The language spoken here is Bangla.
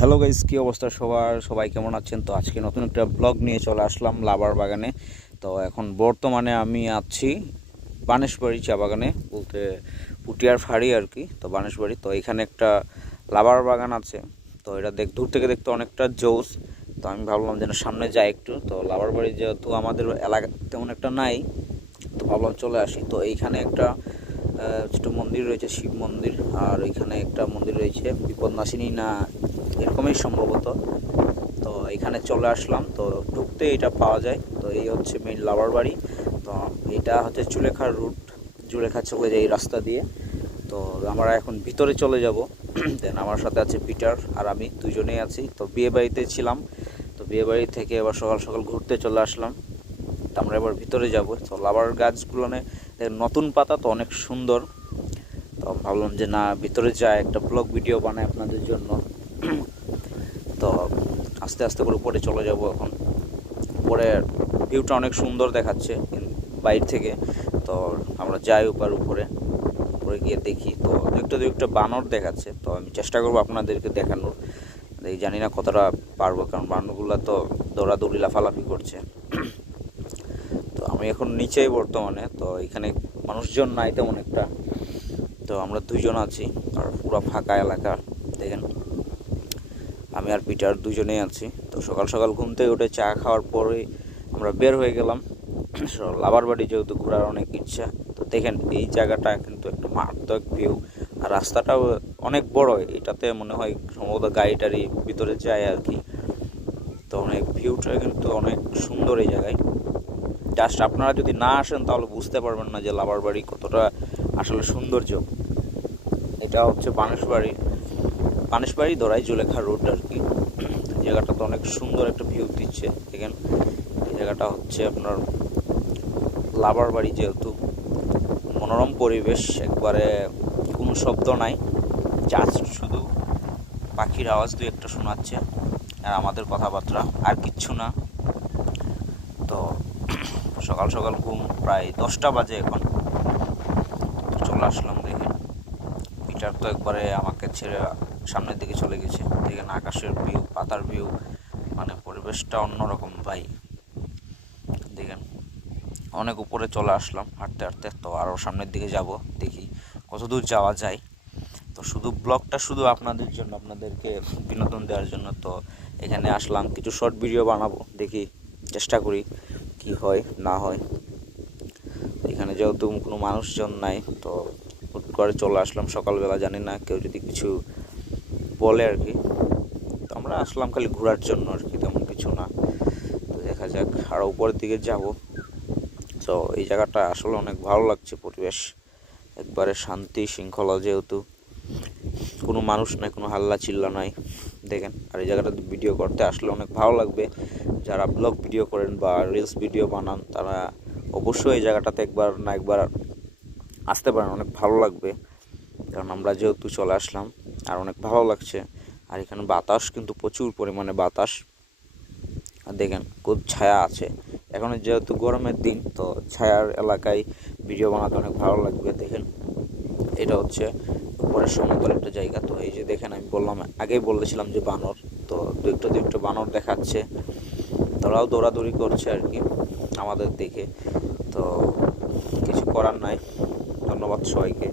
হ্যালো গাইস, কী অবস্থা সবার? সবাই কেমন আছেন? তো আজকে নতুন একটা ব্লগ নিয়ে চলে আসলাম লাবার বাগানে। তো এখন বর্তমানে আমি আছি বানেশবাড়ি চা বাগানে, বলতে পুটিয়ার ফাঁড়ি আর কি। তো বানেশবাড়ি, তো এখানে একটা লাবার বাগান আছে। তো এটা দূর থেকে দেখতে অনেকটা জোস। তো আমি ভাবলাম যেন সামনে যাই একটু। তো লাবার বাড়ি যেহেতু আমাদের এলাকা তেমন একটা নাই, তো ভাবলাম চলে আসি। তো এইখানে একটা ছোট মন্দির রয়েছে, শিব মন্দির। আর এখানে একটা মন্দির রয়েছে বিপদনাশিনী না এরকমই সম্ভবত। তো এখানে চলে আসলাম। তো ঢুকতে এটা পাওয়া যায়। তো এই হচ্ছে মেইন লাভার বাড়ি। তো এটা হচ্ছে চুলেখার রুট, চুলেখা চলে যায় এই রাস্তা দিয়ে। তো আমরা এখন ভিতরে চলে যাব। দেন আমার সাথে আছে পিটার আর আমি দুজনেই আছি। তো বিয়ে বাড়িতে ছিলাম, তো বিয়ে বাড়ি থেকে এবার সকাল সকাল ঘুরতে চলে আসলাম। তো আমরা এবার ভিতরে যাব। তো লাভার গাছগুলো নতুন পাতা, তো অনেক সুন্দর। তো ভাবলাম যে না, ভিতরে যায় একটা ব্লগ ভিডিও বানাই আপনাদের জন্য। তো আস্তে আস্তে করে উপরে চলে যাব এখন। উপরে ভিউটা অনেক সুন্দর দেখাচ্ছে বাইরে থেকে। তো আমরা যাই উপরে উপরে গিয়ে দেখি। তো একটা বানর দেখাচ্ছে। তো আমি চেষ্টা করবো আপনাদেরকে দেখানোর। জানি না কতটা পারবো, কারণ বানরগুলো তো দৌড়াদৌড়ি লাফালাফি করছে। তো আমি এখন নিচেই বর্তমানে। তো এখানে মানুষজন নাই তেমন একটা। তো আমরা দুইজন আছি, আর পুরো ফাঁকা এলাকা দেখেন। আমি আর পিটার দুজনেই আছি। তো সকাল সকাল ঘুম থেকে উঠে চা খাওয়ার পরেই আমরা বের হয়ে গেলাম লাভার বাড়ি, যেহেতু ঘোরার অনেক ইচ্ছা। তো দেখেন এই জায়গাটা কিন্তু একটা মারাত্মক ভিউ, আর রাস্তাটাও অনেক বড়। এটাতে মনে হয় সম্ভবত গাড়িটারি ভিতরে যায় আর কি। তো অনেক ভিউটা কিন্তু অনেক সুন্দর এই জায়গায়। জাস্ট আপনারা যদি না আসেন তাহলে বুঝতে পারবেন না যে লাভার বাড়ি কতটা আসলে সৌন্দর্য। এটা হচ্ছে বানেশবাড়ি ধরাই জুলেখা রোড আর কি। জায়গাটা তো অনেক সুন্দর একটা ভিউ দিচ্ছে দেখেন। এই জায়গাটা হচ্ছে আপনার লাভার বাড়ি, যেহেতু মনোরম পরিবেশ, একবারে কোনো শব্দ নাই, জাস্ট শুধু পাখির আওয়াজ দুই একটা শোনাচ্ছে আর আমাদের কথাবার্তা, আর কিচ্ছু না। তো সকাল সকাল ঘুম, প্রায় 10টা বাজে এখন। তো চলে আসলাম দেখে। পিটার তো একবারে আমাকে ছেড়ে সামনের দিকে চলে গেছে। দেখেন আকাশের ভিউ, পাতার ভিউ, মানে পরিবেশটা অন্যরকম ভাই। দেখেন অনেক উপরে চলে আসলাম হাঁটতে হাঁটতে। তো আরও সামনের দিকে যাব, দেখি কতদূর যাওয়া যায়। তো শুধু ব্লগটা শুধু আপনাদের জন্য, আপনাদেরকে বিনোদন দেওয়ার জন্য। তো এখানে আসলাম, কিছু শর্ট ভিডিও বানাবো, দেখি চেষ্টা করি কি হয় না হয়। এখানে যেহেতু কোনো মানুষজন নাই, তো হুট করে চলে আসলাম সকালবেলা, জানি না কেউ যদি কিছু বলে আর কি। তো আমরা আসলাম খালি ঘোরার জন্য আর কি, তেমন কিছু না। তো দেখা যাক, আরও উপরের দিকে যাব। তো এই জায়গাটা আসলে অনেক ভালো লাগছে, পরিবেশ একবারে শান্তি শৃঙ্খলা, যেহেতু কোনো মানুষ নাই, কোনো হাল্লা চিল্লা নাই দেখেন। আর এই জায়গাটাতে ভিডিও করতে আসলে অনেক ভালো লাগবে। যারা ব্লগ ভিডিও করেন বা রিলস ভিডিও বানান, তারা অবশ্যই এই জায়গাটাতে একবার না একবার আসতে পারেন, অনেক ভালো লাগবে। কারণ আমরা যেহেতু চলে আসলাম, আর অনেক ভালো লাগছে। আর এখানে বাতাস কিন্তু প্রচুর পরিমাণে বাতাস। আর দেখেন খুব ছায়া আছে। এখন যেহেতু গরমের দিন, তো ছায়ার এলাকায় ভিডিও বানাতে অনেক ভালো লাগবে। দেখেন এটা হচ্ছে উপরের সমতল একটা জায়গা। তো এই যে দেখেন, আমি বললাম, আগেই বলেছিলাম যে বানর। তো দু একটা বানর দেখাচ্ছে, তারাও দৌড়াদৌড়ি করছে আর কি আমাদের দেখে। তো কিছু করার নাই, ধন্যবাদ সবাইকে।